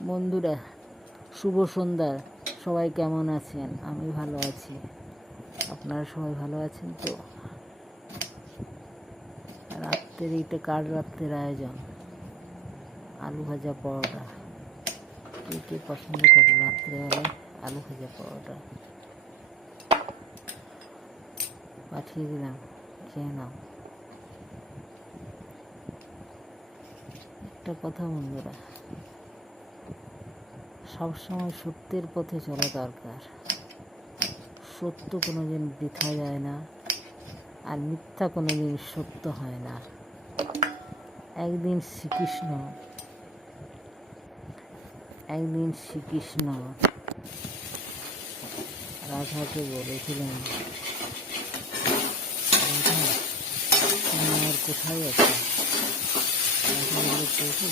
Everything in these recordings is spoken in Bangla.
বন্ধুরা, শুভ সন্ধ্যা। সবাই কেমন আছেন? আমি ভালো আছি। আপনারা সবাই ভালো আছেন তো? রাত্রের এইটা কার রাত্রের আয়োজন? আলু ভাজা পরোটা। কে কে পছন্দ করে রাত্রেবেলায় আলু ভাজা পরোটা? পাঠিয়ে দিলাম, খেয়ে নাও। একটা কথা বন্ধুরা, সবসময় সত্যের পথে চলা দরকার। সত্য কোনোদিন বৃথা যায় না, আর মিথ্যা কোনোদিন সত্য হয় না। একদিন শ্রীকৃষ্ণ রাধাকে বলেছিলেন, রাধা তুমি আর কোথায় আছো? রাধা বলল, প্রভু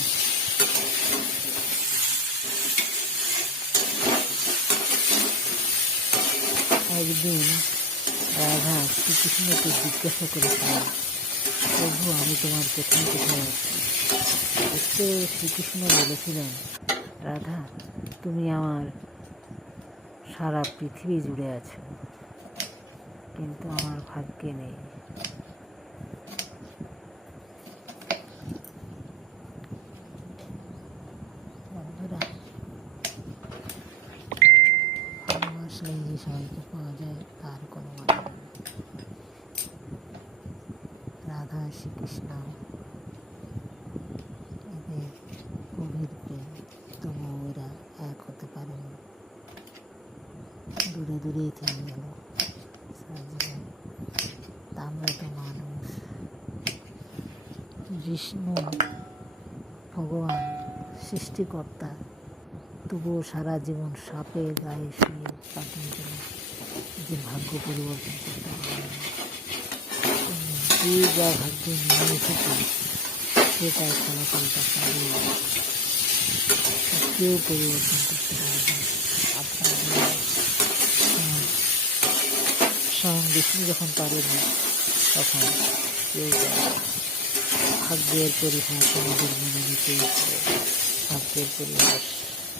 একদিন রাধা শ্রীকৃষ্ণকে জিজ্ঞাসা করেছিলেন, প্রভু আমি তোমার কোথায় কোথায় আছি? এতে শ্রীকৃষ্ণ বলেছিলেন, রাধা তুমি আমার সারা পৃথিবী জুড়ে আছো, কিন্তু আমার ভাগ্যে নেই। বন্ধুরা, ভালোবাসলে যে সবাইকে পাওয়া যায় তার কোনো মানে নেই। রাধা শ্রীকৃষ্ণ এদের গভীর প্রেম, তবু ওরা এক হতে পারেনি। দূরে দূরেই থেকে গেল সারা জীবন। তা আমরা তো মানুষ। বিষ্ণু ভগবান সৃষ্টিকর্তা, তবুও সারা জীবন সাপের গায়ে শুয়ে কাটিয়ে গেল, যে ভাগ্য পরিবর্তন করতে পারে না। যে যা ভাগ্যে নিয়ে এসেছে সে তার ফলাফলটা পাবে, কেউ পরিবর্তন করতে পারবে। আপনার স্বয়ং বিষ্ণু যখন পারেনি, তখন কেউ ভাগ্যের পরিহাস আমাদের মেনে নিতেই হবে। ভাগ্যের পরিহাস